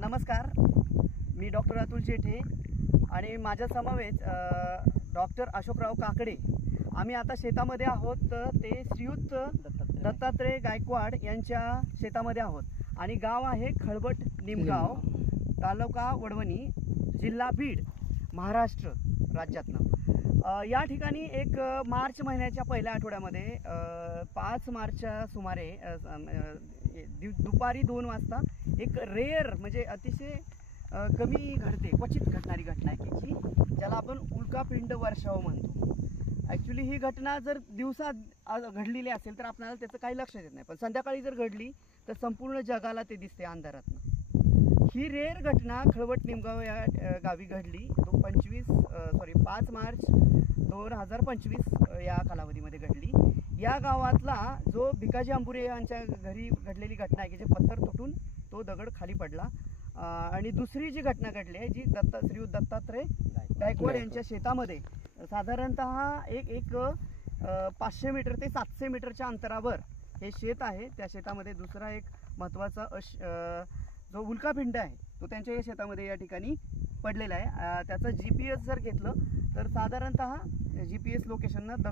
नमस्कार, मी डॉक्टर अतुल जेठे आणि माझ्या समवेत डॉक्टर अशोकराव काकडे. आम्ही आता शेतामध्ये आहोत. ते श्रीयुत दत्तात्रय गायकवाड यांच्या शेतामध्ये आहोत आणि गाव आहे खळबट निमगाव, तालुका वडवणी, जिल्हा बीड, महाराष्ट्र राज्यातनं. या ठिकाणी एक मार्च महिन्याच्या पहिल्या आठवड्यामध्ये 5 मार्चच्या सुमारे दुपारी 2 वाजता एक रेअर म्हणजे अतिशय कमी घडते, क्वचित घडणारी घटना आहे की जी ज्याला आपण उल्कापिंड वर्षाव म्हणतो. ॲक्च्युली ही घटना जर दिवसा घडलेली असेल तर आपल्याला त्याचं काही लक्ष येत नाही, पण संध्याकाळी जर घडली तर संपूर्ण जगाला ते दिसते अंधारातनं. ही रेअर घटना खळबट निमगाव या गावी घडली. 5 मार्च 2025 या कालावधीमध्ये घडली. या गावातला जो भिकाजी अंबुरे यांच्या घरी घडलेली घटना आहे की जे पत्थर तुटून तो दगड खाली पडला. आणि दुसरी जी घटना घडली आहे जी श्रीयुत दत्तात्रय गायकवाड यांच्या शेतामध्ये साधारणतः एक 500 मीटर ते 700 मीटरच्या अंतरावर हे शेत आहे. त्या शेतामध्ये दुसरा एक महत्त्वाचा जो उल्कापिंड आहे तो त्यांच्या या शेतामध्ये या ठिकाणी पडलेला आहे. त्याचं GPS जर घेतलं तर साधारणतः GPS लोकेशननं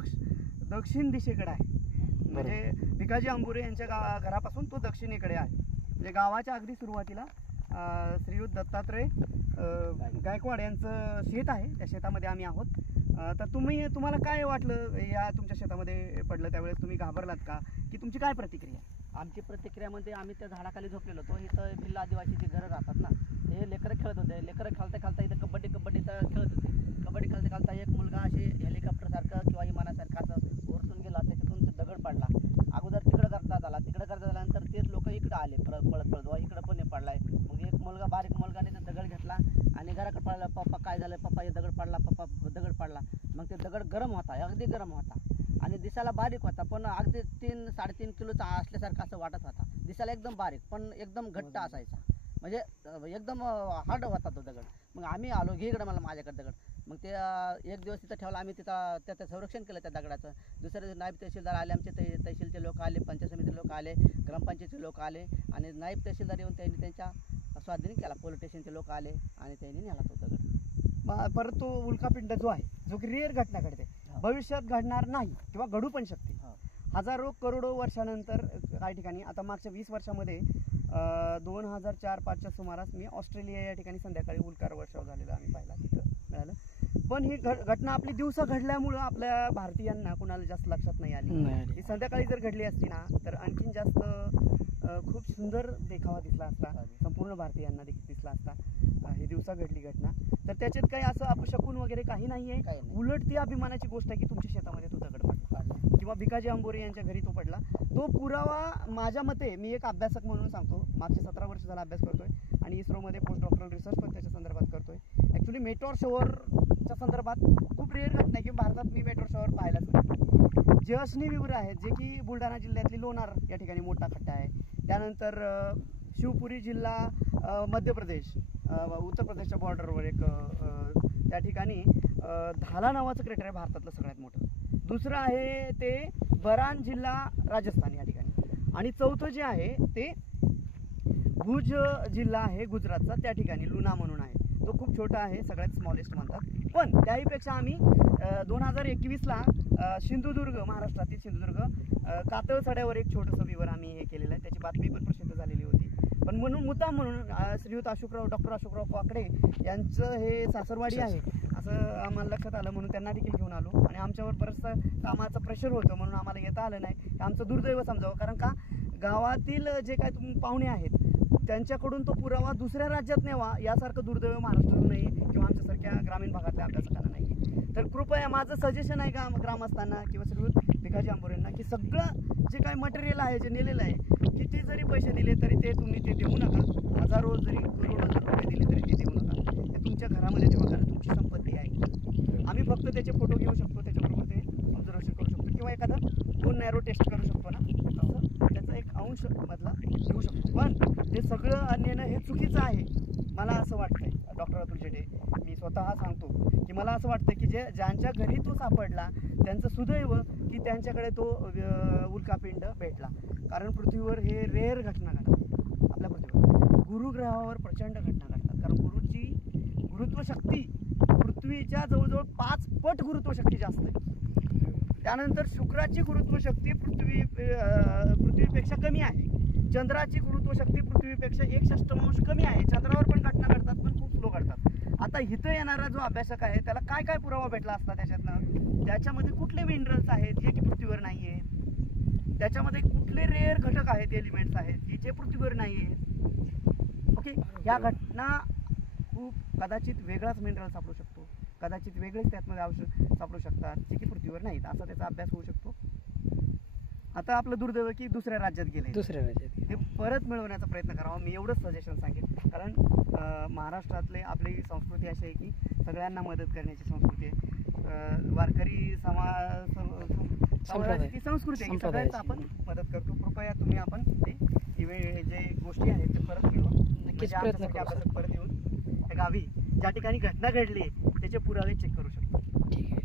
दक्षिण दिशेकडे आहे. म्हणजे भिकाजी अंबुरे यांच्या घरापासून तो दक्षिणेकडे आहे. म्हणजे गावाच्या अगदी सुरुवातीला श्रीयुत दत्तात्रय गायकवाड यांचं शेत आहे. त्या शेतामध्ये आम्ही आहोत. तर तुम्हाला काय वाटलं या तुमच्या शेतामध्ये पडलं त्यावेळेस? तुम्ही घाबरलात का की तुमची काय प्रतिक्रिया? आमची प्रतिक्रियामध्ये आम्ही त्या झाडाखाली झोपलेलो होतो. इथं भिल्ल आदिवासीची घरं राहतात ना, हे लेकरं खेळत होते. लेकरं खेळता इथं कबड्डीचा खेळत होते. कबड्डी खेळता एक मुलगा अशी हेलिकॉप्टरसारखं किंवा विमानासारखं असं वरतून गेला, त्याच्यातून ते दगड पडला. अगोदर तिकडं करतात आल्यानंतर तेच लोक इकडं आले पळत इकडं पण पडलाय. मग एक मुलगा बारीक मुलगाने ते दगड घेतला आणि घराकडे पडला. पप्पा काय झालं, पप्पा हे दगड पडला. मग ते दगड गरम होता, अगदी गरम होता आणि दिसायला बारीक होता, पण अगदी 3-3.5 किलोचा असल्यासारखा असं वाटत होता. दिसायला एकदम बारीक पण एकदम घट्ट असायचा, म्हणजे एकदम हार्ड होता तो दगड. मग आम्ही आलो, घे इकडं मला माझ्याकडे दगड. मग ते एक दिवस तिथं ठेवला आम्ही. त्याचं संरक्षण केलं त्या दगडाचं. दुसऱ्या दिवशी नायब तहसीलदार आले, आमचे तहसीलचे लोक आले, पंचायत समिती लोक आले, ग्रामपंचायतीचे लोक आले आणि नायब तहसीलदार येऊन त्यांनी त्यांच्या स्वाधीन केला. पोलीस स्टेशनचे लोक आले आणि त्यांनी नेला तो दगड. परत तो उल्कापिंड जो आहे, जो की रेअर घटना घडते, भविष्यात घडणार नाही किंवा घडू पण शकते. हजारो करोडो वर्षानंतर काही ठिकाणी. आता मागच्या 20 वर्षामध्ये 2004-5च्या सुमारास मी ऑस्ट्रेलिया या ठिकाणी संध्याकाळी उल्कार वर्षाव झालेला आम्ही पाहिला, तिथं मिळालं. पण ही घटना आपली दिवसा घडल्यामुळं आपल्या भारतीयांना कुणाला जास्त लक्षात नाही आली. ही संध्याकाळी जर घडली असती ना तर आणखीन जास्त खूप सुंदर देखावा दिसला असता, संपूर्ण भारतीयांना दिसला असता. ही दिवसा घडली घटना, तर त्याच्यात काही असं अपशकून वगैरे काही नाही आहे. उलट ती अभिमानाची गोष्ट आहे की तुमच्या शेतामध्ये तो दगड पडला किंवा भिकाजी अंबोरे यांच्या घरी तो पडला. तो पुरावा माझ्या मते, मी एक अभ्यासक म्हणून सांगतो, मागचे 17 वर्ष झाला अभ्यास करतोय आणि इस्रोमध्ये पोस्ट डॉक्टरल रिसर्च पण त्याच्या संदर्भात करतोय. ॲक्च्युली मेटॉर शोअरच्या संदर्भात खूप रेअर घटना आहे की भारतात मी मेटॉर शोअर पाहायलाच नाही. जे अश्नी विवर आहेत, जे की बुलढाणा जिल्ह्यातली लोणार या ठिकाणी मोठा खड्डा आहे. त्यानंतर शिवपुरी जिल्हा मध्य प्रदेश, उत्तर प्रदेशच्या बॉर्डरवर एक त्या ठिकाणी धाला नावाचं क्रेटर आहे भारतातलं सगळ्यात मोठं. दुसरं आहे ते बरान जिल्हा राजस्थान या ठिकाणी. आणि चौथं जे आहे ते भुज जिल्हा आहे गुजरातचा, त्या ठिकाणी लुना म्हणून आहे. तो खूप छोटा आहे, सगळ्यात स्मॉलेस्ट म्हणतात. पण त्याहीपेक्षा आम्ही 2021ला सिंधुदुर्ग, महाराष्ट्रातील सिंधुदुर्ग कातळसड्यावर एक छोटंसं विवर आम्ही हे केलेलं आहे. त्याची बातमी पण प्रसिद्ध झालेली होती. पण मुद्दाम म्हणून श्रीयुत डॉक्टर अशोकराव काकडे यांचं हे सासरवाडी आहे असं आम्हाला लक्षात आलं, म्हणून त्यांना देखील घेऊन आलो. आणि आमच्यावर बरंचसं कामाचं प्रेशर होतं म्हणून आम्हाला येता आलं नाही. हे आमचं दुर्दैव समजावं, कारण का गावातील जे काय पाहुणे आहेत त्यांच्याकडून तो पुरावा दुसऱ्या राज्यात न्यावा यासारखं दुर्दैव महाराष्ट्राला नाही किंवा आमच्यासारख्या ग्रामीण भागातल्या अभ्यासकांना नाही. तर कृपया माझं सजेशन आहे ग्रामस्थांना किंवा श्रीयुत भिकाजी अंबोरेंना की सगळं जे काही मटेरियल आहे, जे नेलेलं आहे, किती जरी पैसे दिले तरी ते तुम्ही ते देऊ नका. हजारो जरी करोडो जर रुपये दिले तरी ते देऊ नका. ते तुमच्या घरामध्ये ठेवा, कारण तुमची संपत्ती आहे. आम्ही फक्त त्याचे फोटो घेऊ शकतो, त्याच्याबरोबर ते ऑब्झर्वेशन करू शकतो किंवा एखादा खून नॅरो टेस्ट करू शकतो ना, तसं त्याचा एक अंश मधला घेऊ शकतो. पण हे सगळं नेणं हे चुकीचं आहे मला असं वाटतंय. डॉक्टर अतुल जेठे, मी स्वतः सांगतो की मला असं वाटतं की ज्यांच्या घरी तो सापडला त्यांचं सुदैव की त्यांच्याकडे तो उल्कापिंड भेटला. कारण पृथ्वीवर हे रेअर घटना घडते आपल्या पृथ्वीवर. गुरुग्रहावर प्रचंड घटना घडतात, कारण गुरुची गुरुत्व शक्ती पृथ्वीच्या जवळजवळ 5 पट गुरुत्व शक्ती जास्त आहे. त्यानंतर शुक्राची गुरुत्व शक्ती पृथ्वीपेक्षा कमी आहे. चंद्राची गुरुत्व शक्ती पृथ्वीपेक्षा 1/6 कमी आहे. चंद्रावर पण घटना घडतात, पण खूप स्लो घडतात. आता इथं येणारा जो अभ्यासक आहे त्याला काय काय पुरावा भेटला असता त्याच्यातनं, त्याच्यामध्ये कुठले मिनरल्स आहेत जे की पृथ्वीवर नाही आहेत, त्याच्यामध्ये कुठले रेअर घटक आहेत, एलिमेंट्स आहेत की जे पृथ्वीवर नाही आहेत. ओके, ह्या घटना खूप कदाचित वेगळाच मिनरल सापडू शकतो, कदाचित वेगळेच त्यातमध्ये औषध सापडू शकतात जे की पृथ्वीवर नाहीत, असा त्याचा अभ्यास होऊ शकतो. आता आपलं दुर्दैव की दुसऱ्या राज्यात गेले, दुसऱ्या राज्यात ते परत मिळवण्याचा प्रयत्न करावा. मी एवढंच सजेशन सांगेन, कारण महाराष्ट्रातले आपली संस्कृती अशी आहे की सगळ्यांना मदत करण्याची संस्कृती आहे. वारकरी समाजाची संस्कृती आहे की सगळ्यांचं आपण मदत करतो. कृपया तुम्ही आपण ते जे गोष्टी आहेत ते परत मिळवा. नक्कीच प्रयत्न करू. परत येऊन त्या गावी ज्या ठिकाणी घटना घडली त्याचे पुरावे चेक करू शकतो. ठीक आहे.